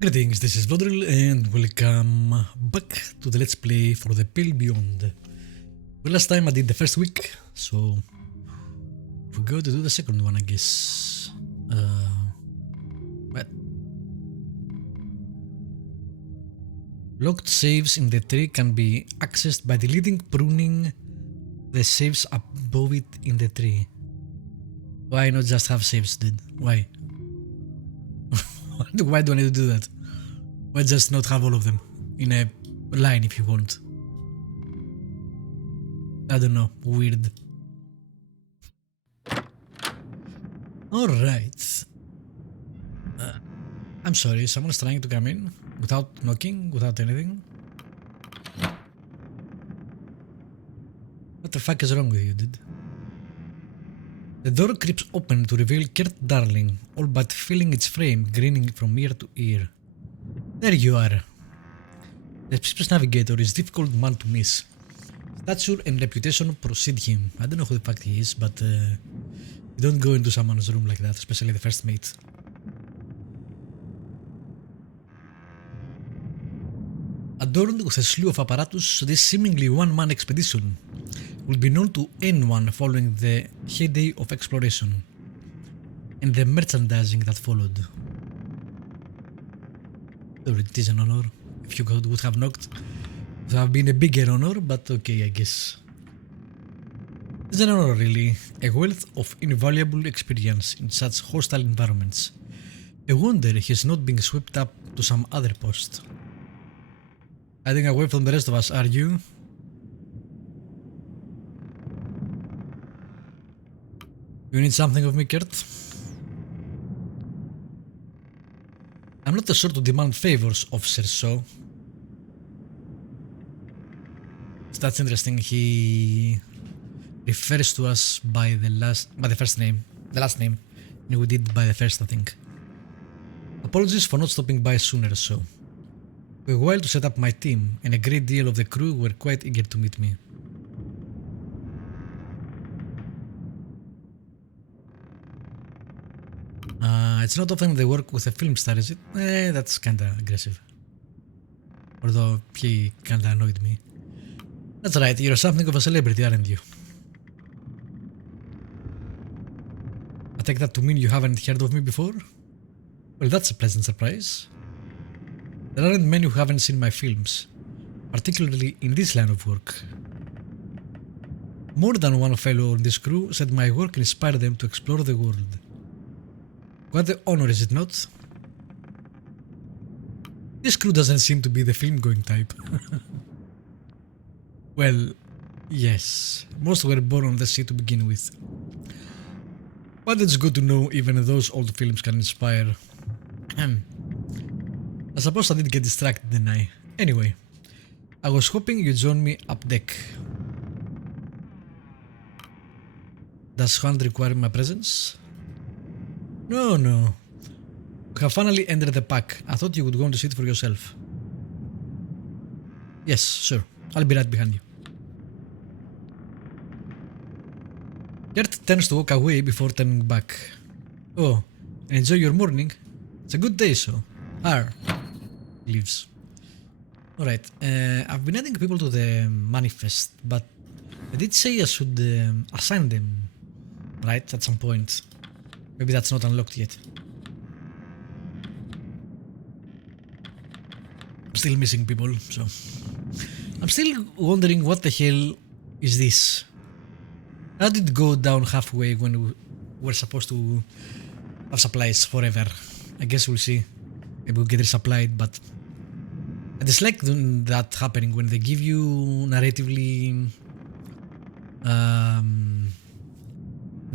Greetings, this is Vlodril and welcome back to the Let's Play for the Pale Beyond. Well, last time I did the first week, so we go to do the second one, I guess. What? Locked saves in the tree can be accessed by deleting, pruning the saves above it in the tree. Why not just have saves, dude? Why? Why do I need to do that? Why just not have all of them in a line if you want? I don't know, weird. Alright. I'm sorry, someone's trying to come in without knocking, without anything. What the fuck is wrong with you, dude? The door creeps open to reveal Kurt Darling, all but filling its frame, grinning from ear to ear. There you are. The suspicious navigator is a difficult man to miss. Stature and reputation precede him. I don't know who the fuck he is, but you don't go into someone's room like that, especially the first mate. Adorned with a slew of apparatus, this seemingly one-man expedition will be known to anyone following the heyday of exploration and the merchandising that followed. It is an honor. If you would have knocked, it would have been a bigger honor, but okay, I guess. It's an honor, really. A wealth of invaluable experience in such hostile environments. A wonder he has not been swept up to some other post. Hiding away from the rest of us, are you? You need something of me, Kurt? I'm not the sort to demand favors, officer, so... That's interesting, he refers to us by the last name, and we did by the first, I think. Apologies for not stopping by sooner, so... A while to set up my team, and a great deal of the crew were quite eager to meet me. It's not often they work with a film star, is it? That's kinda aggressive. Although he kinda annoyed me. That's right, you're something of a celebrity, aren't you? I take that to mean you haven't heard of me before? Well, that's a pleasant surprise. There aren't many who haven't seen my films, particularly in this line of work. More than one fellow on this crew said my work inspired them to explore the world. What an honor, is it not? This crew doesn't seem to be the film-going type. Well, yes, most were born on the sea to begin with. But it's good to know even those old films can inspire. I suppose I did get distracted, didn't I? Anyway, I was hoping you'd join me up deck. Does Hunt require my presence? No. You have finally entered the pack. I thought you would want to see it for yourself. Yes, sure. I'll be right behind you. Kurt turns to walk away before turning back. Oh, enjoy your morning. It's a good day, so. Leaves. Alright, I've been adding people to the manifest, but I did say I should assign them, right, at some point. Maybe that's not unlocked yet. I'm still missing people, so... I'm still wondering what the hell is this? How did it go down halfway when we were supposed to have supplies forever? I guess we'll see. Maybe we'll get resupplied, but... I dislike that happening when they give you narratively... an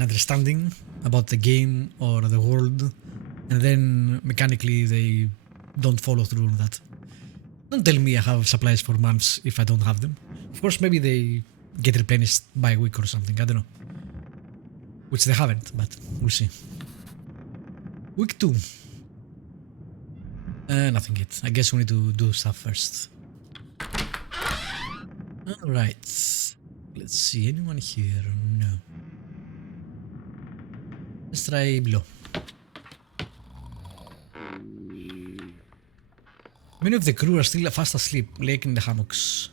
understanding about the game or the world, and then mechanically they don't follow through on that. Don't tell me I have supplies for months if I don't have them. Of course, maybe they get replenished by a week or something, I don't know. Which they haven't, but we'll see. Week 2. Nothing yet. I guess we need to do stuff first. Alright. Let's see, anyone here? No. Let's try below. Many of the crew are still fast asleep, laying in the hammocks.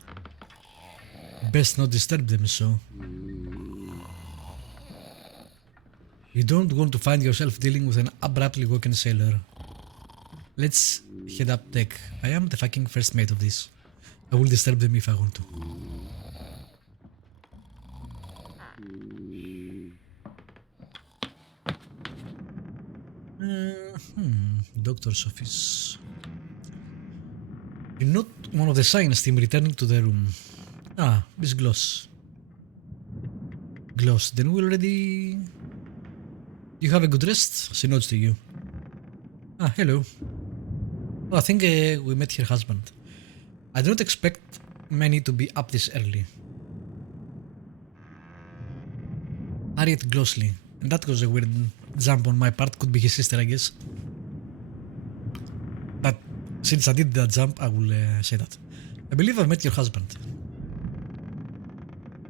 Best not disturb them, so. You don't want to find yourself dealing with an abruptly woken sailor. Let's head up deck. I am the fucking first mate of this. I will disturb them if I want to. Doctor's office. You're not one of the science team returning to the room. Ah, Miss Gloss. Gloss, then we already... You have a good rest? She nods to you. Ah, hello. Oh, I think we met her husband. I don't expect many to be up this early. Harriet Glossley. And that was a weird jump on my part. Could be his sister, I guess. But since I did that jump, I will say that. I believe I've met your husband.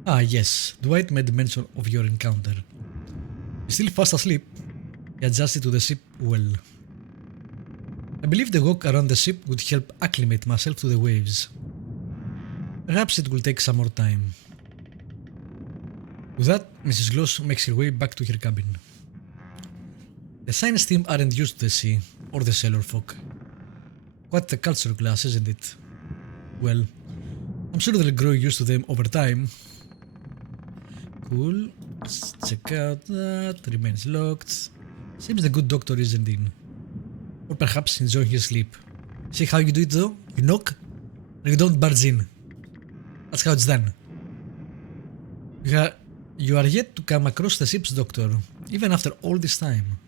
Ah, yes. Dwight made mention of your encounter. He's still fast asleep. He adjusted to the ship well. I believe the walk around the ship would help acclimate myself to the waves. Perhaps it will take some more time. With that, Mrs. Gloss makes her way back to her cabin. The science team aren't used to the sea, or the sailor folk. Quite the culture clash, isn't it? Well, I'm sure they'll grow used to them over time. Cool. Let's check out that. Remains locked. Seems the good doctor isn't in. Or perhaps enjoying his sleep. See how you do it though? You knock, and you don't barge in. That's how it's done. You are yet to come across the ship's doctor, even after all this time.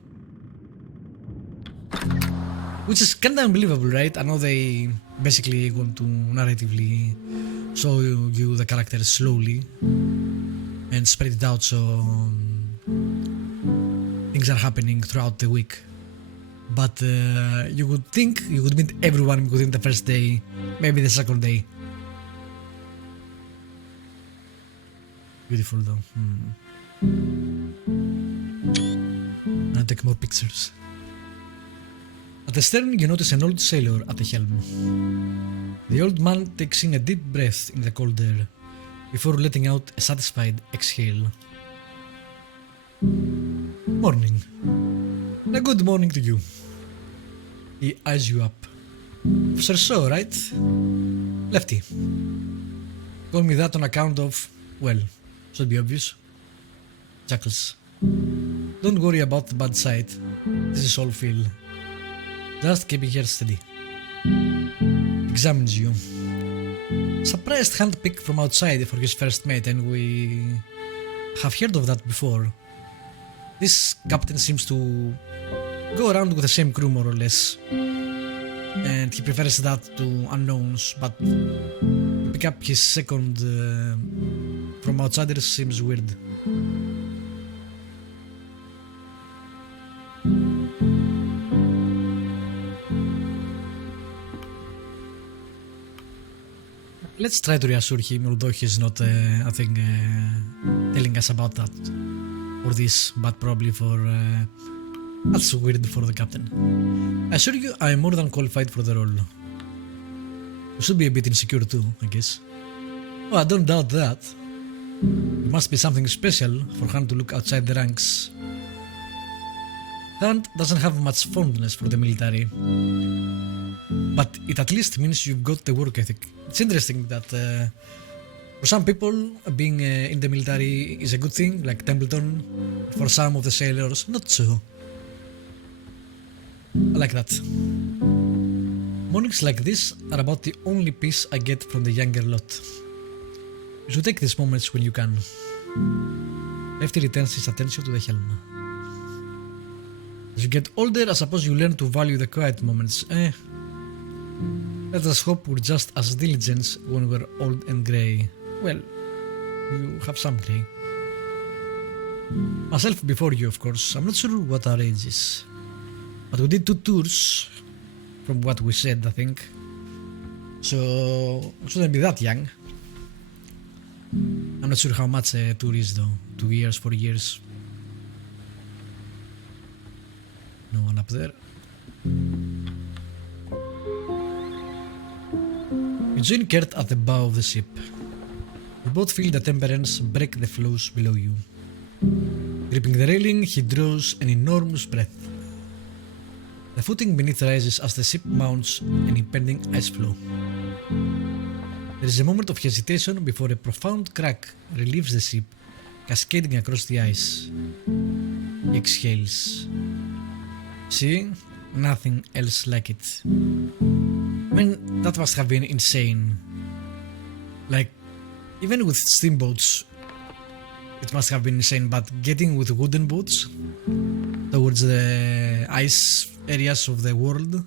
Which is kinda unbelievable, right? I know they basically want to narratively show you the characters slowly and spread it out so things are happening throughout the week. But you would think you would meet everyone within the first day, maybe the second day. Beautiful though. I'll take more pictures. At the stern you notice an old sailor at the helm. The old man takes in a deep breath in the cold air before letting out a satisfied exhale. Morning. And a good morning to you. He eyes you up. Officer So, right? Lefty. Call me that on account of, well, should be obvious. Chuckles. Don't worry about the bad side. This is all Phil. Just keeping her steady. Examines you. Surprised handpick from outside for his first mate, and we have heard of that before. This captain seems to go around with the same crew more or less, and he prefers that to unknowns, but to pick up his second from outsiders seems weird. Let's try to reassure him, although he's not, I think, telling us about that or this, but probably for... that's weird for the captain. I assure you I am more than qualified for the role. You should be a bit insecure too, I guess. Oh, I don't doubt that. It must be something special for Hunt to look outside the ranks. Hunt doesn't have much fondness for the military, but it at least means you've got the work ethic. It's interesting that for some people being in the military is a good thing, like Templeton. For some of the sailors, not so. I like that. Mornings like this are about the only peace I get from the younger lot. You should take these moments when you can. Lefty returns his attention to the helm. As you get older, I suppose you learn to value the quiet moments. Let us hope we're just as diligent when we're old and grey. Well, you have some grey. Myself before you, of course. I'm not sure what our age is, but we did 2 tours, from what we said, I think. So, we shouldn't be that young. I'm not sure how much a tour is though. 2 years, 4 years. No one up there. Join Kurt at the bow of the ship. You both feel the temperance break the floes below you. Gripping the railing, he draws an enormous breath. The footing beneath rises as the ship mounts an impending ice floe. There is a moment of hesitation before a profound crack relieves the ship, cascading across the ice. He exhales. See? Nothing else like it. I mean, that must have been insane. Like, even with steamboats, it must have been insane, but getting with wooden boats towards the ice areas of the world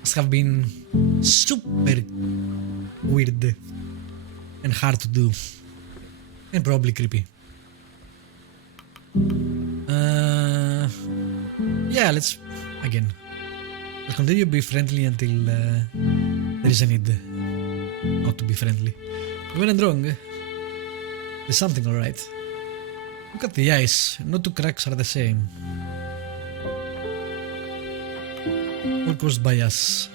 must have been super weird and hard to do. And probably creepy. Yeah, let's continue to be friendly until there is a need not to be friendly. We went wrong. There's something alright. Look at the ice. No two cracks are the same. All caused by us.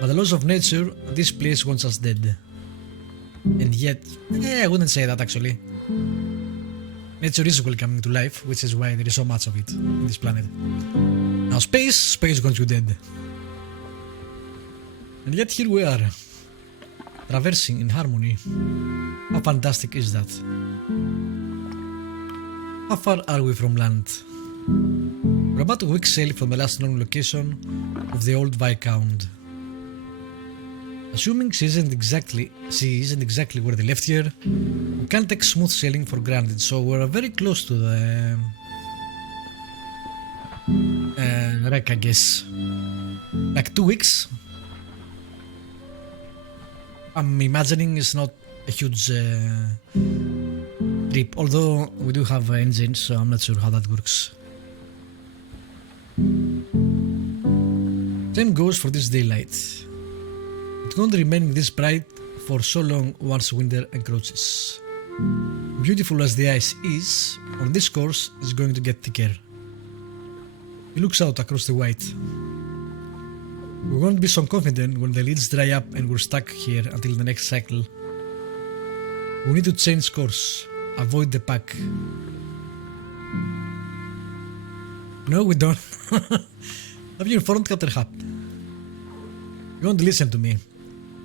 By the laws of nature, this place wants us dead. And yet, I wouldn't say that actually. Nature is welcoming to life, which is why there is so much of it on this planet. Now space wants you dead. And yet here we are, traversing in harmony. How fantastic is that? How far are we from land? We're about a week's sail from the last known location of the old Viscount. Assuming she isn't exactly where they left here, we can't take smooth sailing for granted, so we're very close to the wreck, I guess. Like 2 weeks. I'm imagining it's not a huge trip, although we do have engines, so I'm not sure how that works. Same goes for this daylight. It won't remain this bright for so long once winter encroaches. Beautiful as the ice is, on this course it's going to get thicker. He looks out across the white. We won't be so confident when the leads dry up and we're stuck here until the next cycle. We need to change course, avoid the pack. No, we don't. Have you informed Captain Hap? You won't listen to me.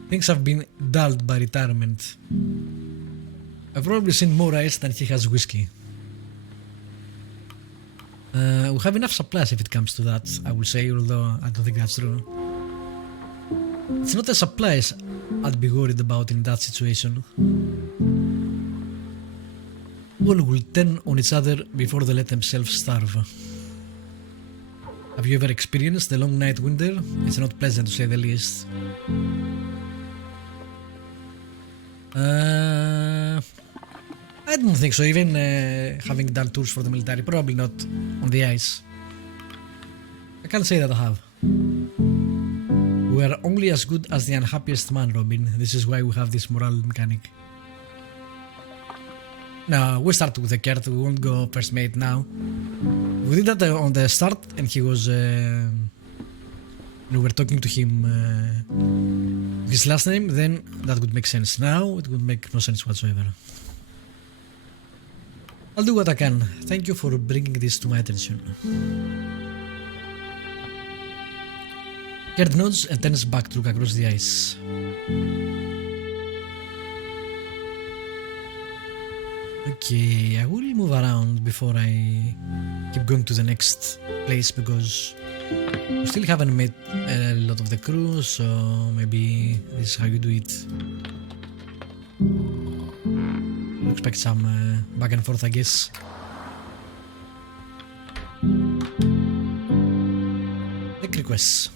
Things have been dulled by retirement. I've probably seen more ice than he has whiskey. We have enough supplies if it comes to that, I will say, although I don't think that's true. It's not the supplies I'd be worried about in that situation. People will turn on each other before they let themselves starve. Have you ever experienced the long night winter? It's not pleasant to say the least. I don't think so, even having done tours for the military, probably not on the ice. I can't say that I have. We are only as good as the unhappiest man, Robin. This is why we have this moral mechanic. No, we start with the Kurt, we won't go first mate now. We did that on the start and he was... we were talking to him his last name, then that would make sense. Now it would make no sense whatsoever. I'll do what I can. Thank you for bringing this to my attention. Kurt nods and turns back to look across the ice. Okay, I will move around before I keep going to the next place because we still haven't met a lot of the crew, so maybe this is how you do it. I expect some back and forth, I guess. Make requests.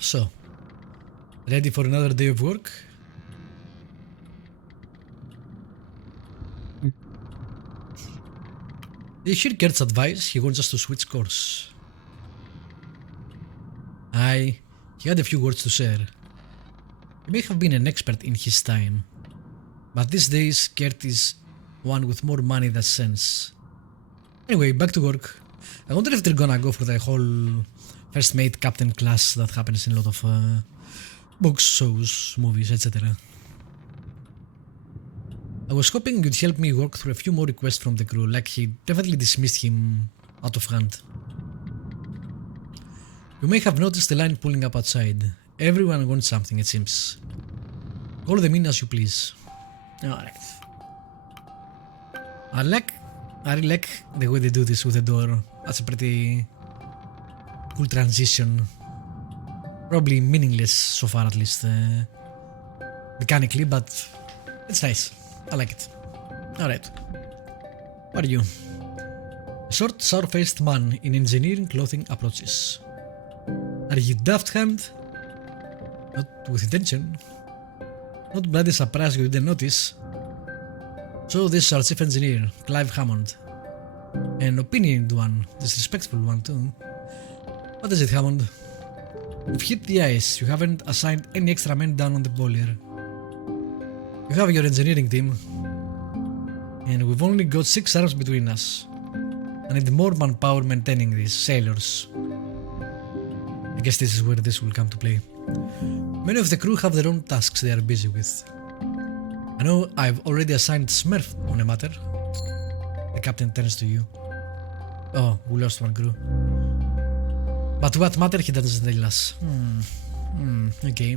So ready for another day of work? You hear Kurt's advice, he wants us to switch course. He had a few words to share. He may have been an expert in his time, but these days Kurt is one with more money than sense. Anyway, back to work. I wonder if they're gonna go for the whole first mate captain class that happens in a lot of books, shows, movies, etc. I was hoping you'd help me work through a few more requests from the crew, like he definitely dismissed him out of hand. You may have noticed the line pulling up outside. Everyone wants something, it seems. Call them in as you please. Alright. I really like the way they do this with the door. That's a pretty cool transition. Probably meaningless so far, at least mechanically, but it's nice. I like it. Alright. Who are you? A short, sour-faced man in engineering clothing approaches. Are you Daft Hand? Not with intention. Not bloody surprised you didn't notice. So this is our chief engineer, Clive Hammond. An opinionated one, disrespectful one too. What is it, Hammond? You've hit the ice, you haven't assigned any extra men down on the boiler. You have your engineering team, and we've only got 6 arms between us. I need more manpower maintaining these sailors. I guess this is where this will come to play. Many of the crew have their own tasks they are busy with. I know I've already assigned Smurf on a matter. The captain turns to you. Oh, we lost one crew. But what matter he doesn't tell us. Okay.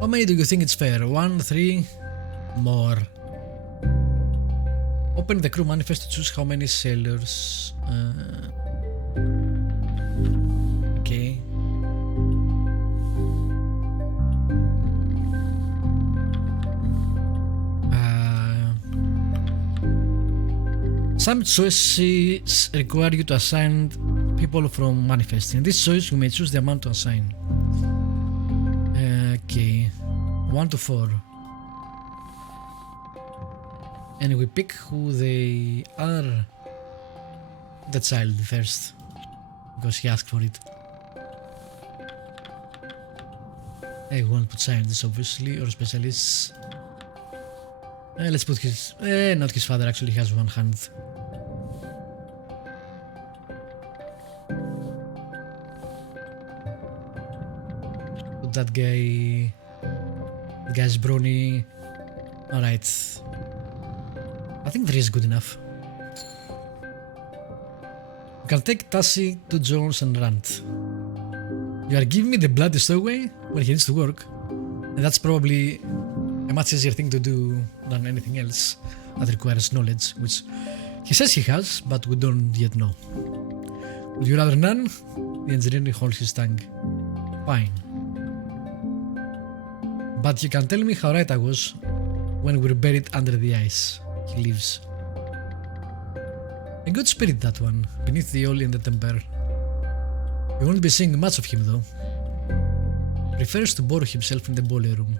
How many do you think it's fair? 1, 3? More. Open the crew manifest to choose how many sailors. Okay. Some choices require you to assign people from manifest. In this choice, you may choose the amount to assign. Okay, 1 to 4. And we pick who they are. The child first, because he asked for it. I won't put scientists, obviously, or specialists. Let's put his... not his father, actually has one hand. Put that guy... The guy's brawny. Alright. I think 3 is good enough. You can take Tassie to Jones and Rand. You are giving me the bloody stowaway when he needs to work. And that's probably a much easier thing to do than anything else that requires knowledge, which he says he has, but we don't yet know. Would you rather none? The engineer holds his tongue. Fine. But you can tell me how right I was when we're buried under the ice. He leaves. A good spirit, that one, beneath the oil and the temper. You won't be seeing much of him though. Prefers to borrow himself in the boiler room.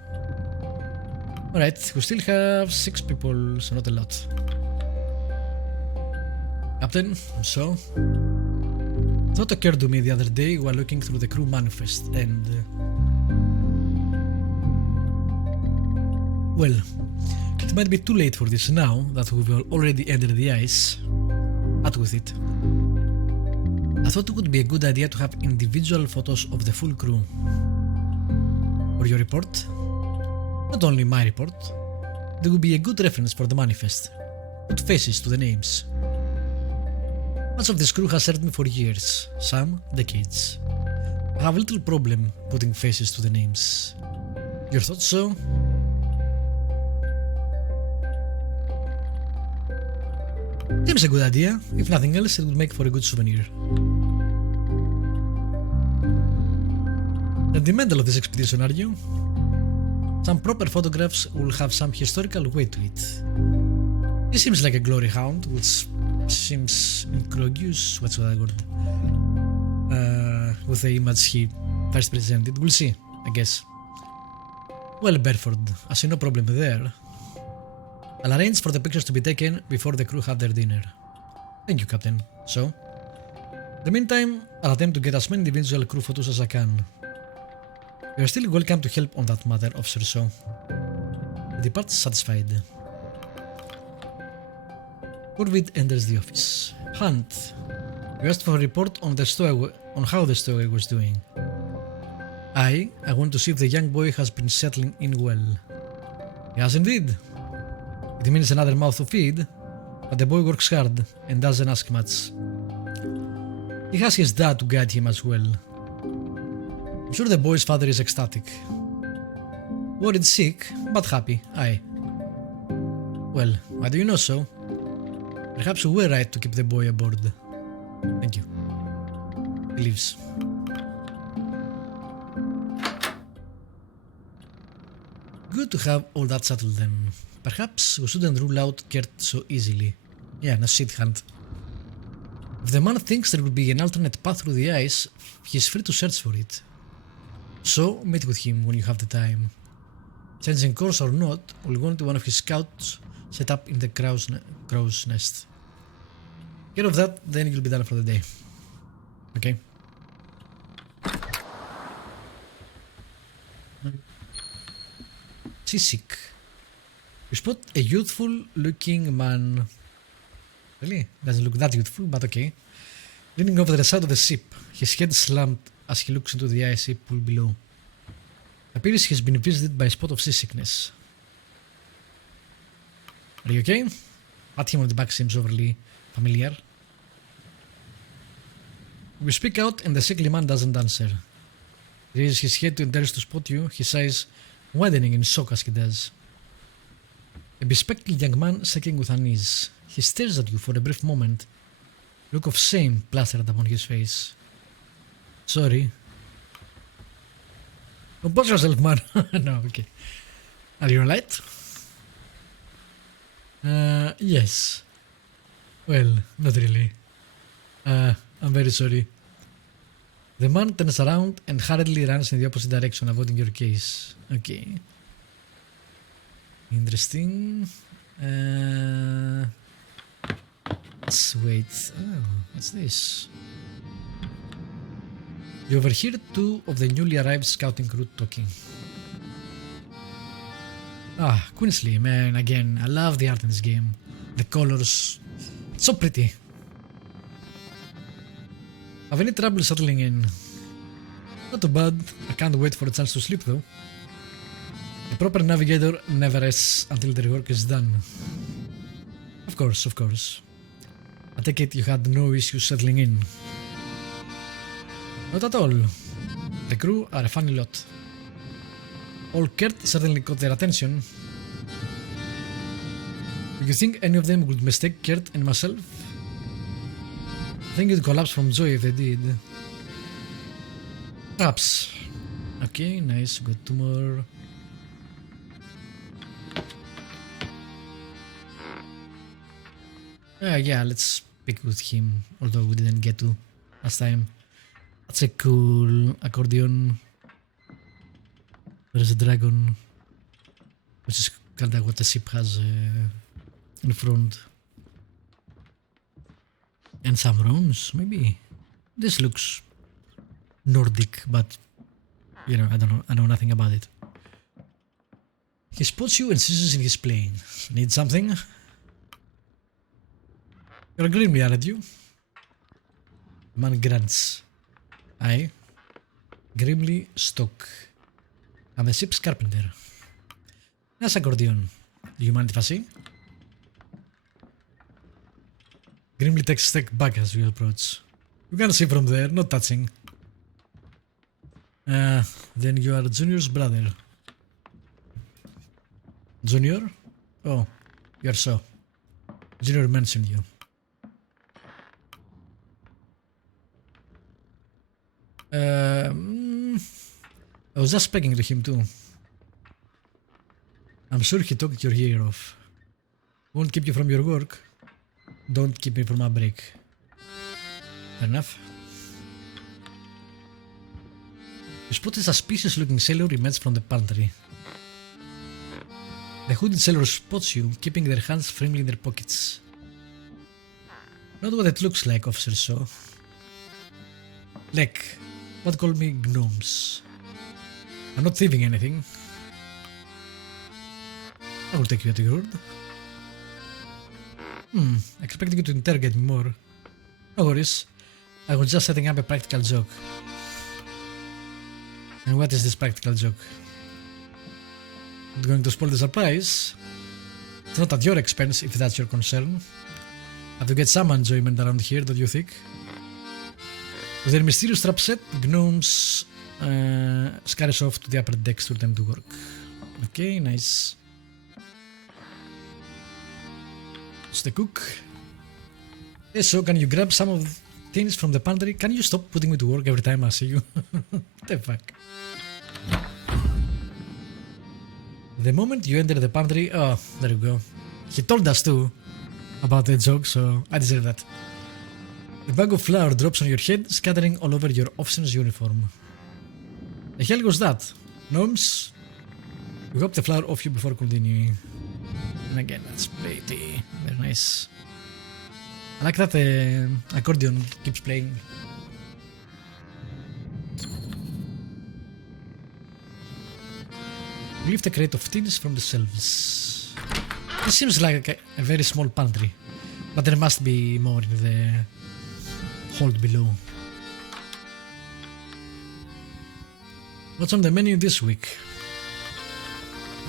Alright, we still have 6 people, so not a lot. Captain, so? Thought occurred to me the other day while looking through the crew manifest and... well, it might be too late for this now that we've already entered the ice. Out with it. I thought it would be a good idea to have individual photos of the full crew. For your report? Not only my report, there will be a good reference for the manifest. Put faces to the names. Much of this crew has served me for years, some decades. I have little problem putting faces to the names. Your thoughts so? Seems a good idea. If nothing else, it would make for a good souvenir. Sentimental of this expedition, are you? Some proper photographs will have some historical weight to it. He seems like a glory hound, which seems incongruous, what's that word? With the image he first presented. We'll see, I guess. Well, Bedford, I see no problem there. I'll arrange for the pictures to be taken before the crew have their dinner. Thank you, Captain. So? In the meantime, I'll attempt to get as many individual crew photos as I can. You are still welcome to help on that matter, Officer So. He departs satisfied. Corvid enters the office. hunt. You asked for a report on how the stowaway was doing. I want to see if the young boy has been settling in well. He has indeed. It means another mouth to feed, but the boy works hard and doesn't ask much. He has his dad to guide him as well. I'm sure the boy's father is ecstatic. Worried sick, but happy, aye. Well, why do you know so? Perhaps we were right to keep the boy aboard. Thank you. He leaves. Good to have all that settled then. Perhaps we shouldn't rule out Kurt so easily. Yeah, no shit hunt. If the man thinks there will be an alternate path through the ice, he's free to search for it. So, meet with him when you have the time. Changing course or not, we'll go into one of his scouts set up in the crow's nest. Get off that, then you'll be done for the day. Okay? Seasick. You spot a youthful looking man. Really? Doesn't look that youthful, but okay. Leaning over the side of the ship, his head slammed as he looks into the icy pool below. Appears he's been visited by a spot of seasickness. Are you okay? Pat him on the back seems overly familiar. We speak out and the sickly man doesn't answer. He raises his head to endeavor to spot you, his eyes widening in shock as he does. A bespectacled young man shaking with unease. He stares at you for a brief moment, look of shame plastered upon his face. Sorry. Compose yourself, man. No, okay. Are you alright? Yes. Well, not really. I'm very sorry. The man turns around and hurriedly runs in the opposite direction, avoiding your gaze. Okay. Interesting. Let's wait. Oh, what's this? You overhear two of the newly arrived scouting crew talking. Ah, Queensley, man, again, I love the art in this game. The colors, so pretty. Have any trouble settling in? Not too bad, I can't wait for a chance to sleep though. A proper navigator never rests until the work is done. Of course, of course. I take it you had no issues settling in. Not at all. The crew are a funny lot. Old Kurt certainly caught their attention. Do you think any of them would mistake Kurt and myself? I think you'd collapse from joy if they did. Perhaps. Okay, nice, got two more. Yeah, let's pick with him, although we didn't get to last time. That's a cool accordion. There's a dragon, which is kinda what the ship has in front. And some runes, maybe. This looks Nordic, but you know, I know nothing about it. He spots you and seizes in his plane. Need something? You're grimly, aren't you? The man grunts. I grimly stock. I'm the ship's carpenter. Nice accordion. Do you mind if I see? Grimly takes a step back as we approach. You can see from there, not touching. Then you are Junior's brother. Junior? Oh, you're so. Junior mentioned you. I was just speaking to him too. I'm sure he talked your ear off. Won't keep you from your work. Don't keep me from my break. Fair enough. You spot a suspicious looking sailor emerge from the pantry. The hooded sailor spots you, keeping their hands firmly in their pockets. Not what it looks like, Officer Shaw. Like, but call me gnomes. I'm not thieving anything. I will take you at your word. Expecting you to interrogate me more. No worries. I was just setting up a practical joke. And what is this practical joke? Not going to spoil the surprise. It's not at your expense if that's your concern. Have to get some enjoyment around here, don't you think? With their mysterious trap set, gnomes scurries off to the upper decks to return to work. Okay, nice. It's the cook. Hey, so can you grab some of the things from the pantry? Can you stop putting me to work every time I see you? What the fuck? The moment you enter the pantry, oh, there you go. He told us too about the joke, so I deserve that. A bag of flour drops on your head, scattering all over your officer's uniform. The hell was that? Gnomes? We wipe the flour off you before continuing. And again, that's pretty very nice. I like that the accordion keeps playing. Lift a crate of tins from the shelves. This seems like a very small pantry, but there must be more in the hold below. What's on the menu this week?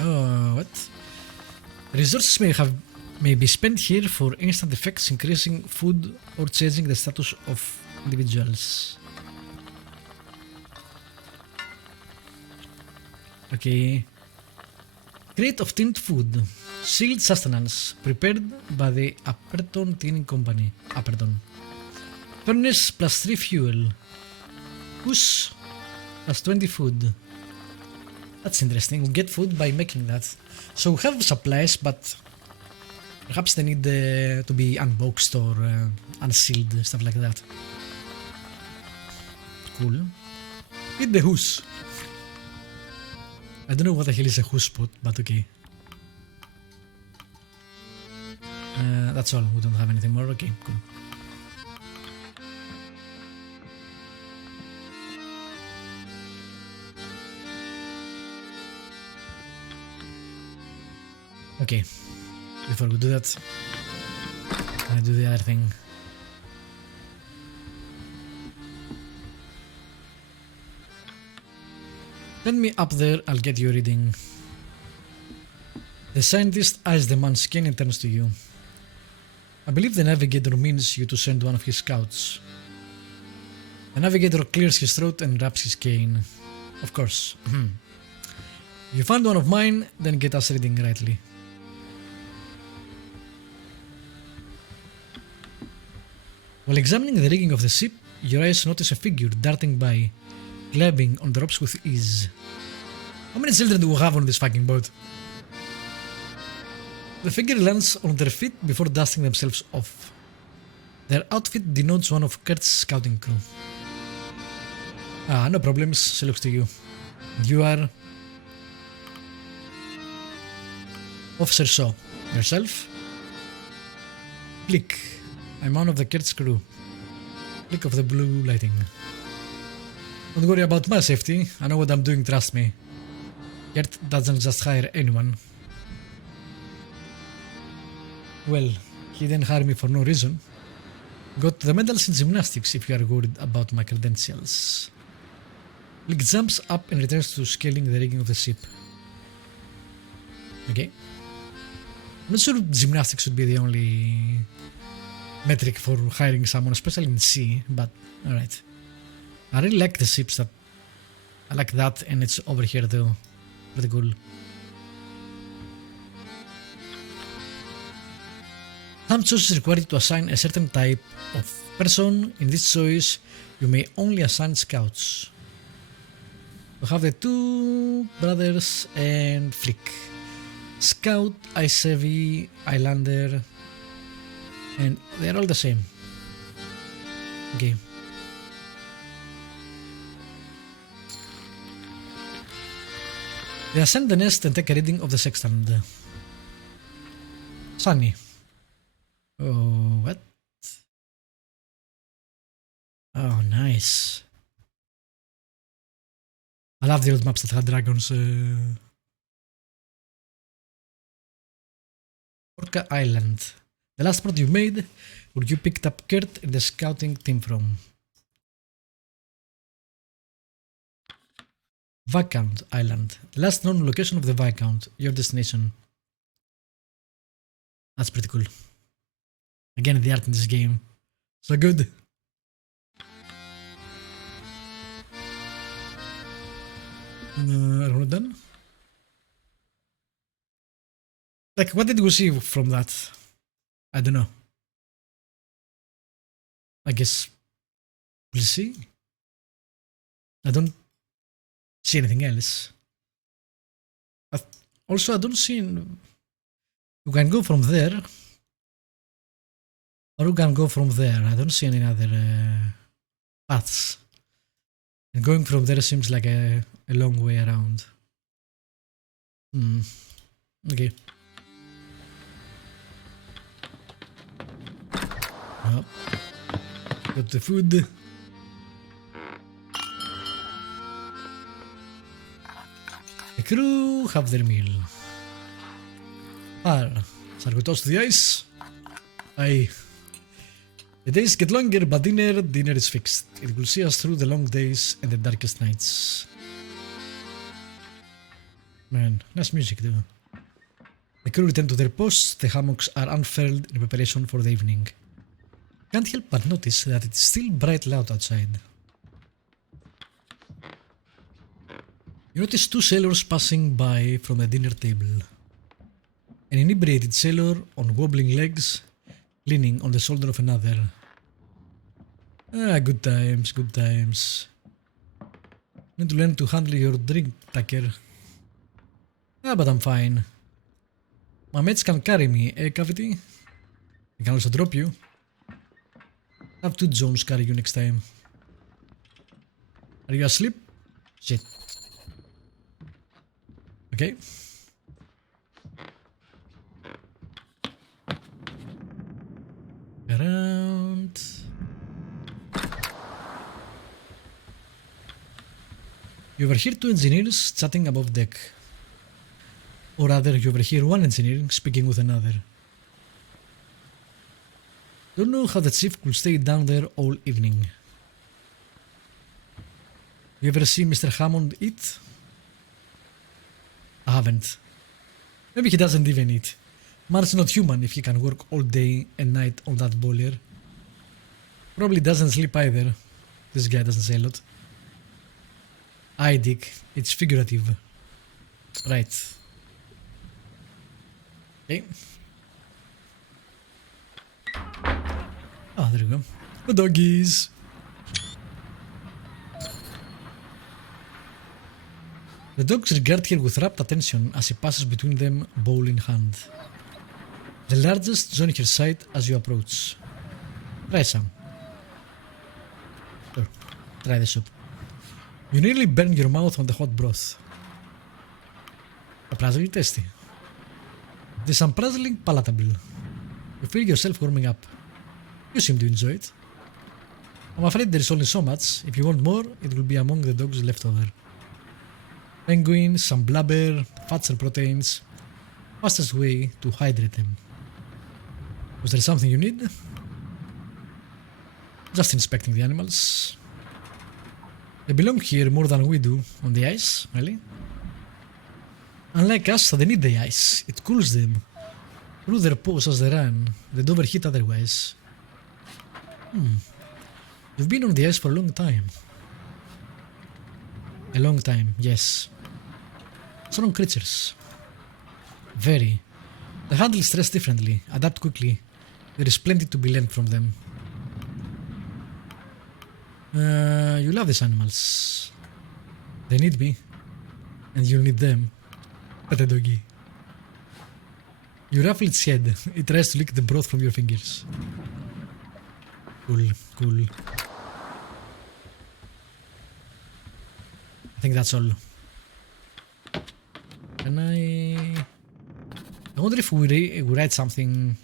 Oh, what? Resources may be spent here for instant effects, increasing food or changing the status of individuals. Okay. Crate of tinned food. Sealed sustenance. Prepared by the Apperton Tinning Company. Apperton. Furnace plus 3 fuel. Push plus 20 food. That's interesting. We get food by making that. So we have supplies, but perhaps they need to be unboxed or unsealed, stuff like that. Cool. Eat the hoose. I don't know what the hell is a hoose spot, but okay. That's all. We don't have anything more. Okay, cool. Okay, before we do that, I do the other thing. Send me up there, I'll get you reading. The scientist eyes the man's skin and turns to you. I believe the navigator means you to send one of his scouts. The navigator clears his throat and wraps his cane. Of course. If you found one of mine, then get us reading rightly. While examining the rigging of the ship, your eyes notice a figure darting by, gliding on the ropes with ease. How many children do we have on this fucking boat? The figure lands on their feet before dusting themselves off. Their outfit denotes one of Kurt's scouting crew. Ah, no problems, she looks to you. You are... Officer Shaw. Yourself? Click. I'm one of the Kurt's crew. Click of the blue lighting. Don't worry about my safety. I know what I'm doing, trust me. Kurt doesn't just hire anyone. Well, he didn't hire me for no reason. Got the medals in gymnastics if you are worried about my credentials. Lick jumps up and returns to scaling the rigging of the ship. Okay. I'm not sure gymnastics should be the only metric for hiring someone, especially in sea, but alright. I really like the ships that... I like that, and it's over here too. Pretty cool. Some choices require you to assign a certain type of person. In this choice, you may only assign scouts. We have the two brothers and Flick. Scout, Ice Heavy, Islander, and they're all the same. Okay. They ascend the nest and take a reading of the sextant. Sunny. Oh, what? Oh, nice. I love the old maps that had dragons. Orca Island. The last port you made, where you picked up Kurt and the scouting team from. Viscount Island, the last known location of the Viscount, your destination. That's pretty cool. Again, the art in this game, so good. Are we done? Like, what did we see from that? I don't know. I guess we'll see. I don't see anything else. Also, I don't see... You can go from there. Or you can go from there. I don't see any other paths. And going from there seems like a long way around. Okay. Oh. Got the food. The crew have their meal. Shall we toss the ice? Aye. The days get longer, but dinner is fixed. It will see us through the long days and the darkest nights. Man, nice music too. The crew return to their posts, the hammocks are unfurled in preparation for the evening. Can't help but notice that it's still bright loud outside. You notice two sailors passing by from the dinner table. An inebriated sailor on wobbling legs, leaning on the shoulder of another. Good times, good times. Need to learn to handle your drink, Tucker. But I'm fine. My mates can carry me, Cavity? I can also drop you. Have two Jones carry you next time. Are you asleep? Shit. Okay. Around. You overhear two engineers chatting above deck. Or rather, you overhear one engineer speaking with another. Don't know how the chief could stay down there all evening. You ever see Mr. Hammond eat? I haven't. Maybe he doesn't even eat. Man's not human if he can work all day and night on that boiler. Probably doesn't sleep either. This guy doesn't say a lot. Aye, Dick, it's figurative. Right. Okay. Oh, there we go. The doggies. The dogs regard her with rapt attention as she passes between them, bowl in hand. The largest join her side as you approach. Try some. Sure, try the soup. You nearly burn your mouth on the hot broth. Surprisingly tasty. It is surprisingly palatable. You feel yourself warming up. You seem to enjoy it. I'm afraid there is only so much. If you want more, it will be among the dogs left over. Penguin, some blubber, fats and proteins. Fastest way to hydrate them. Was there something you need? Just inspecting the animals. They belong here more than we do, on the ice, really. Unlike us, they need the ice. It cools them. Through their paws as they run, they'd overheat otherwise. You've been on the ice for a long time. A long time, yes. Strong creatures. Very. They handle stress differently, adapt quickly. There is plenty to be learned from them. You love these animals. They need me. And you need them. Pet a doggy. You ruffle its head. It tries to lick the broth from your fingers. Cool, cool. I think that's all. Can I wonder if we write something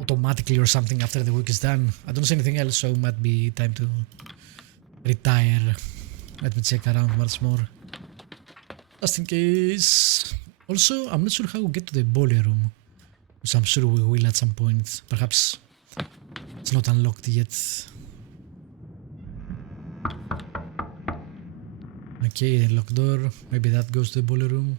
automatically or something after the work is done. I don't see anything else, so it might be time to retire. Let me check around once more. Just in case. Also, I'm not sure how we get to the boiler room. which I'm sure we will at some point. Perhaps it's not unlocked yet. Okay, locked door. Maybe that goes to the boiler room.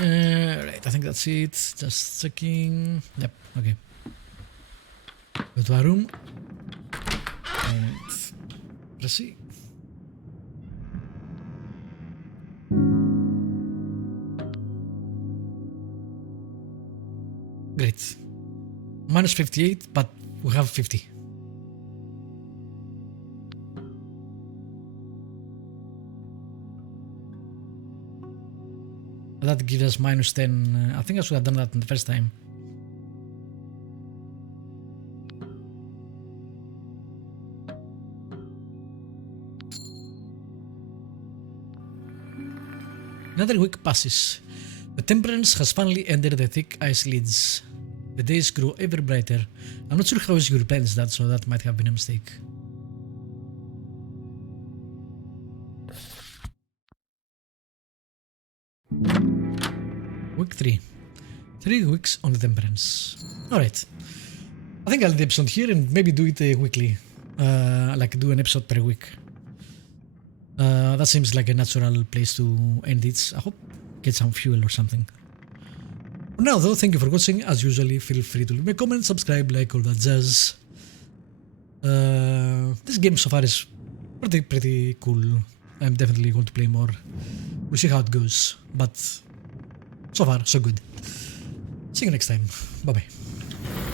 Right, I think that's it. Just checking. Yep, okay. Go to our room. And proceed. Great. Minus 58, but we have 50. That gives us minus 10. I think I should have done that in the first time. Another week passes. The temperance has finally entered the thick ice lids. The days grow ever brighter. I'm not sure how is Europeans that, so that might have been a mistake. Week 3. 3 weeks on the temperance. Alright. I think I'll end the episode here and maybe do it weekly. Like do an episode per week. That seems like a natural place to end it. I hope get some fuel or something. For now though, thank you for watching. As usually, feel free to leave me a comment, subscribe, like, all that jazz. This game so far is pretty cool. I'm definitely going to play more. We'll see how it goes, but so far so good. See you next time. Bye bye.